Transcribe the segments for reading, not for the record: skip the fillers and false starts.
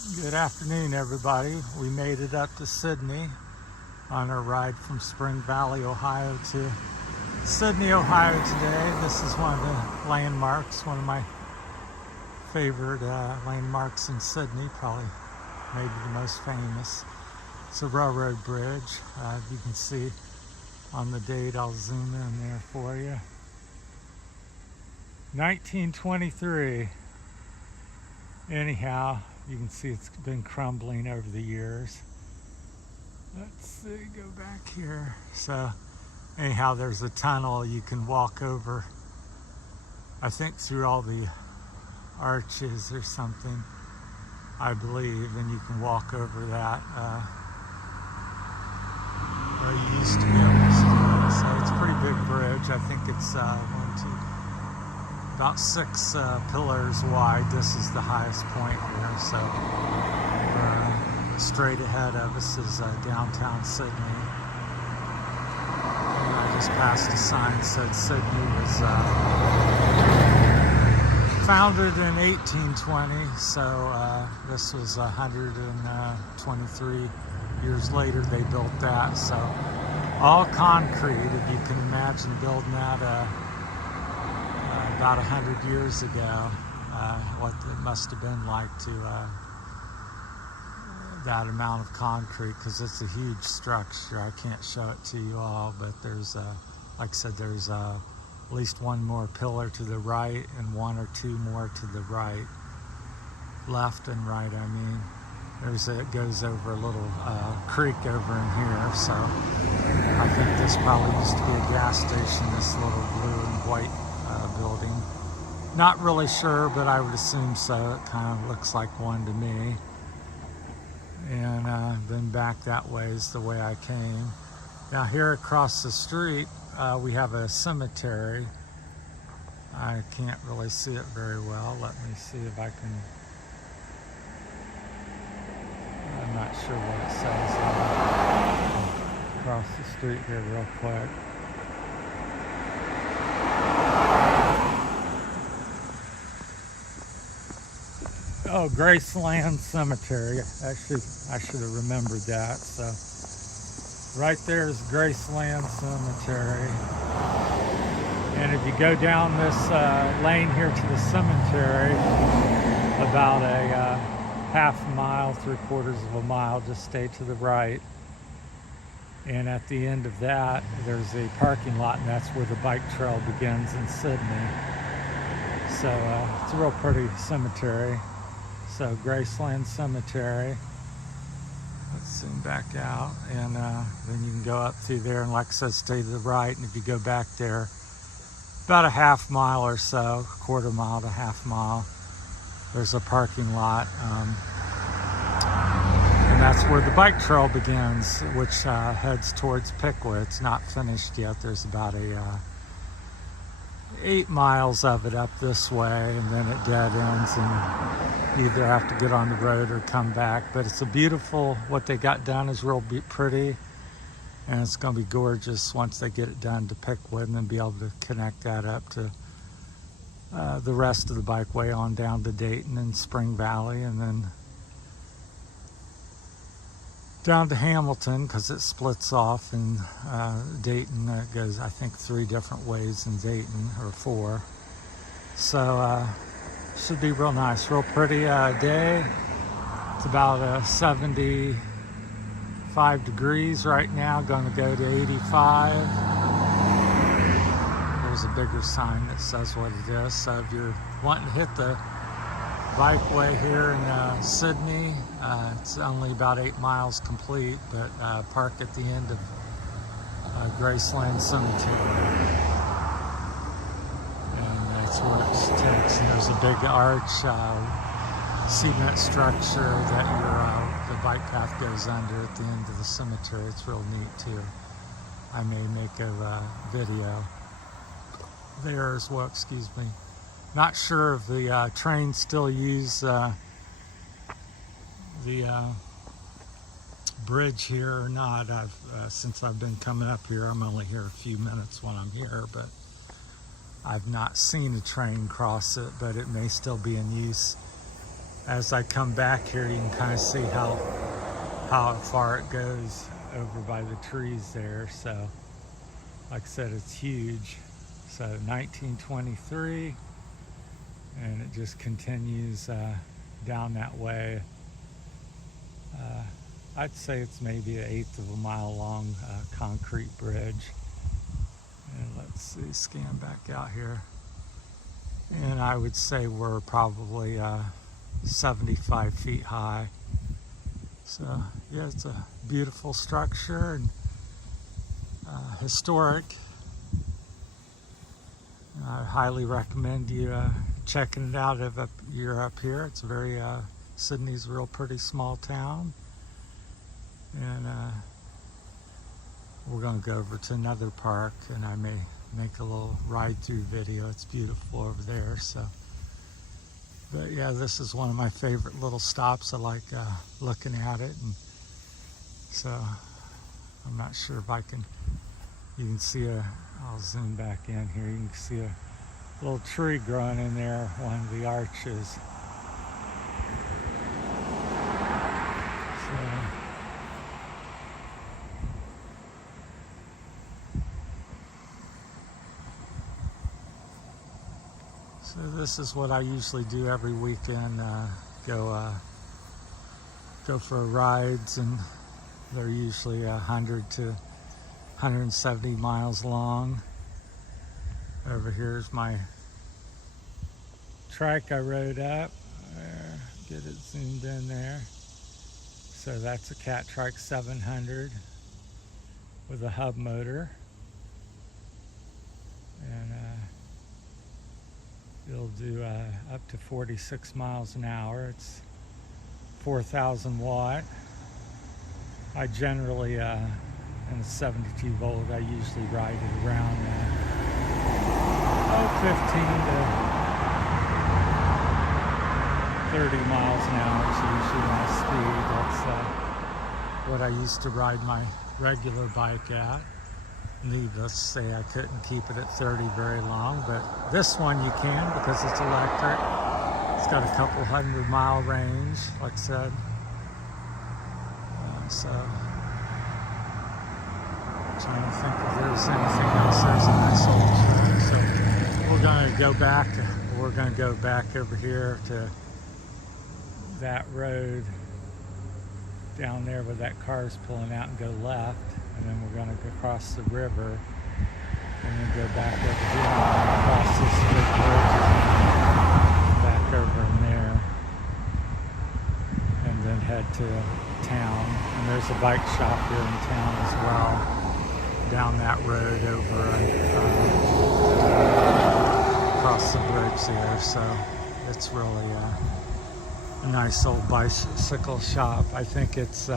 Good afternoon, everybody. We made it up to Sidney on our ride from Spring Valley, Ohio to Sidney, Ohio today. This is one of the landmarks, one of my favorite landmarks in Sidney, probably maybe the most famous. It's a railroad bridge. You can see on the date, I'll zoom in there for you. 1923. Anyhow, you can see it's been crumbling over the years. Let's see, go back here. So anyhow, there's a tunnel you can walk over, I think through all the arches or something, I believe, and you can walk over that where you used to be able to see. So it's a pretty big bridge. I think it's about 6 pillars wide. This is the highest point here. So straight ahead of us is downtown Sidney. And I just passed a sign that said Sidney was founded in 1820. So this was 123 years later they built that. So all concrete. If you can imagine building that about 100 years ago, what it must have been like to that amount of concrete, because it's a huge structure. I can't show it to you all, but there's like I said, there's at least one more pillar to the right and 1 or 2 more to the right, left and right. I mean, it goes over a little creek over in here. So I think this probably used to be a gas station, this little blue and white building. Not really sure, but I would assume so. It kind of looks like one to me. And then back that way is the way I came. Now here across the street, we have a cemetery. I can't really see it very well. Let me see if I can. I'm not sure what it says. Across the street here real quick. Oh, Graceland Cemetery. Actually, I should have remembered that. So, right there is Graceland Cemetery. And if you go down this lane here to the cemetery, about a half a mile, 3/4 of a mile, just stay to the right. And at the end of that, there's a parking lot, and that's where the bike trail begins in Sidney. So, it's a real pretty cemetery. So Graceland Cemetery. Let's zoom back out, and then you can go up through there, and like I said, stay to the right. And if you go back there about a half mile or so, 1/4 mile to half mile, there's a parking lot, and that's where the bike trail begins, which heads towards Piqua. It's not finished yet. There's about 8 miles of it up this way, and then it dead ends, and you either have to get on the road or come back. But it's a beautiful, what they got done is real pretty, and it's going to be gorgeous once they get it done to Piqua, and then be able to connect that up to the rest of the bikeway on down to Dayton and Spring Valley, and then down to Hamilton, because it splits off in Dayton. It goes, I think, 3 different ways in Dayton, or 4. So should be real nice, real pretty day. It's about 75 degrees right now, going to go to 85. There's a bigger sign that says what it is. So if you're wanting to hit the bikeway here in Sidney, it's only about 8 miles complete, but park at the end of Graceland Cemetery, and that's where it takes. And there's a big arch, cement structure that the bike path goes under at the end of the cemetery. It's real neat too. I may make a video there as well. Excuse me. Not sure if the trains still use the bridge here or not. Since I've been coming up here, I'm only here a few minutes when I'm here, but I've not seen a train cross it, but it may still be in use as I come back here, you can kind of see how far it goes over by the trees there. So like I said, it's huge. So 1923, and it just continues down that way. I'd say it's maybe an eighth of a mile long concrete bridge. And let's see, scan back out here. And I would say we're probably 75 feet high. So yeah, it's a beautiful structure and historic. I highly recommend you checking it out if you're up here. It's very, Sidney's a real pretty small town. And we're gonna go over to another park, and I may make a little ride through video. It's beautiful over there. So, but yeah, this is one of my favorite little stops. I like looking at it, and so I'm not sure if I can. You can see I'll zoom back in here. You can see a little tree growing in there, one of the arches. So this is what I usually do every weekend, go for rides, and they're usually 100 to 170 miles long. Over here's my trike I rode up. Get it zoomed in there. So that's a Catrike 700 with a hub motor. And it'll do up to 46 miles an hour. It's 4,000 watt. I generally, in a 72 volt, I usually ride it around 15 to 30 miles an hour is usually my speed. That's what I used to ride my regular bike at. Needless to say, I couldn't keep it at 30 very long, but this one you can because it's electric. It's got a couple 100-mile range, like I said. So, I'm trying to think if there's anything else. There's a nice old church. So we're going to go back. We're going to go back over here to that road down there where that car's pulling out and go left. And then we're going to go across the river and then go back over here and across this big bridge back over in there, and then head to town. And there's a bike shop here in town as well, down that road over across the bridge there. So it's really a nice old bicycle shop. I think it's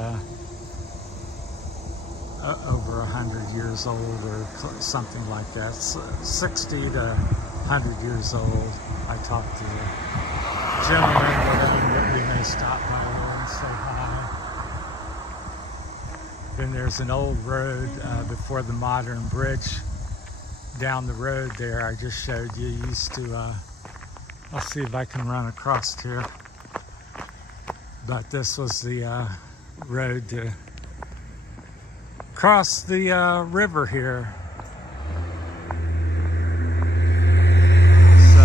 over 100 years old or something like that. It's 60 to 100 years old. I talked to the gentleman that we may stop by and say hi. Then there's an old road before the modern bridge down the road there I just showed you. Used to, I'll see if I can run across here. But this was the road to cross the river here. So,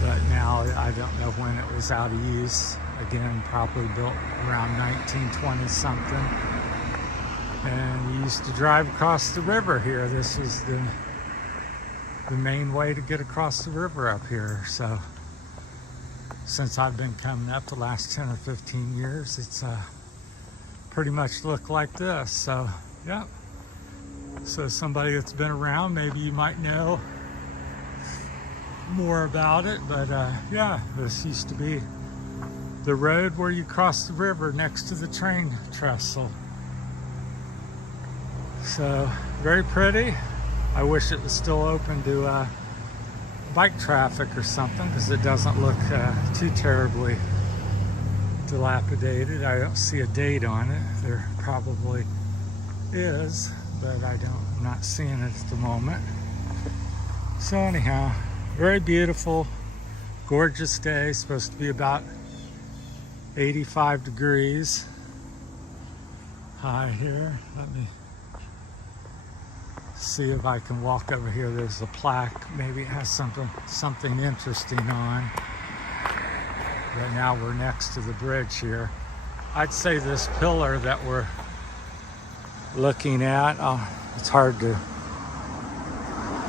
but now I don't know when it was out of use. Again, probably built around 1920 something. And you used to drive across the river here. This was the main way to get across the river up here. So since I've been coming up the last 10 or 15 years, it's pretty much look like this. So yeah, so somebody that's been around, maybe you might know more about it, but yeah, this used to be the road where you cross the river next to the train trestle. So very pretty. I wish it was still open to bike traffic or something, because it doesn't look too terribly dilapidated. I don't see a date on it. There probably is, but I'm not seeing it at the moment. So anyhow, very beautiful, Gorgeous day, supposed to be about 85 degrees high here. Let me see if I can walk over here. There's a plaque, maybe it has something interesting on. Right now we're next to the bridge here. I'd say this pillar that we're looking at, it's hard to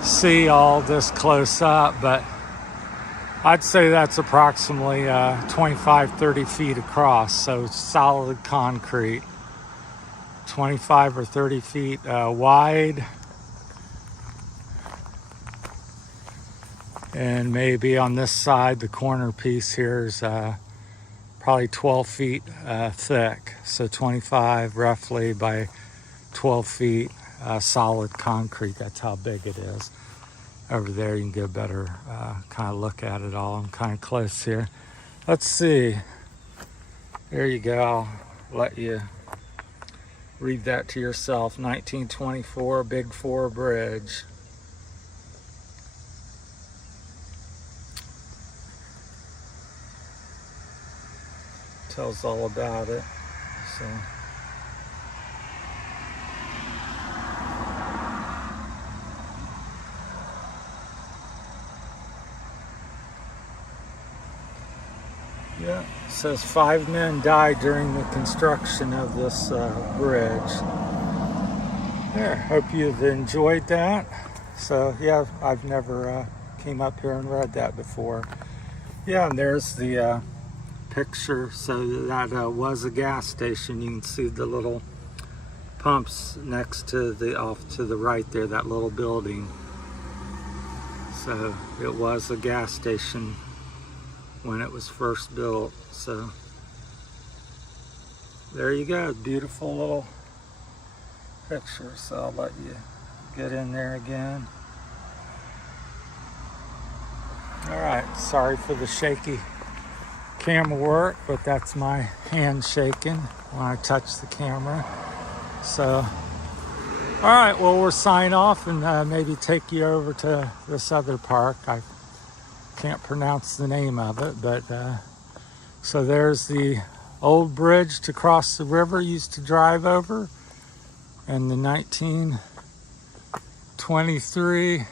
see all this close up, but I'd say that's approximately 25-30 feet across, so it's solid concrete. 25 or 30 feet wide, and maybe on this side, the corner piece here is probably 12 feet thick, so 25 roughly by 12 feet solid concrete. That's how big it is. Over there you can get a better kind of look at it all. I'm kind of close here. Let's see. There you go. I'll let you read that to yourself. 1924 Big Four Bridge. Tells all about it. So yeah, it says 5 men died during the construction of this bridge. There, hope you've enjoyed that. So yeah, I've never came up here and read that before. Yeah, and there's the picture. So that was a gas station. You can see the little pumps next to the, off to the right there, that little building. So it was a gas station when it was first built. So there you go, beautiful little picture. So I'll let you get in there again. All right, sorry for the shaky camera work, but that's my hand shaking when I touch the camera. So all right, well, we'll sign off and maybe take you over to this other park. I can't pronounce the name of it, but so there's the old bridge to cross the river used to drive over, and the 1923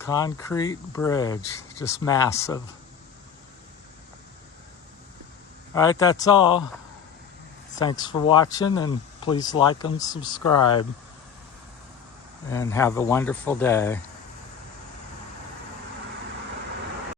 concrete bridge, just massive. All right, that's all. Thanks for watching, and please like and subscribe. And have a wonderful day.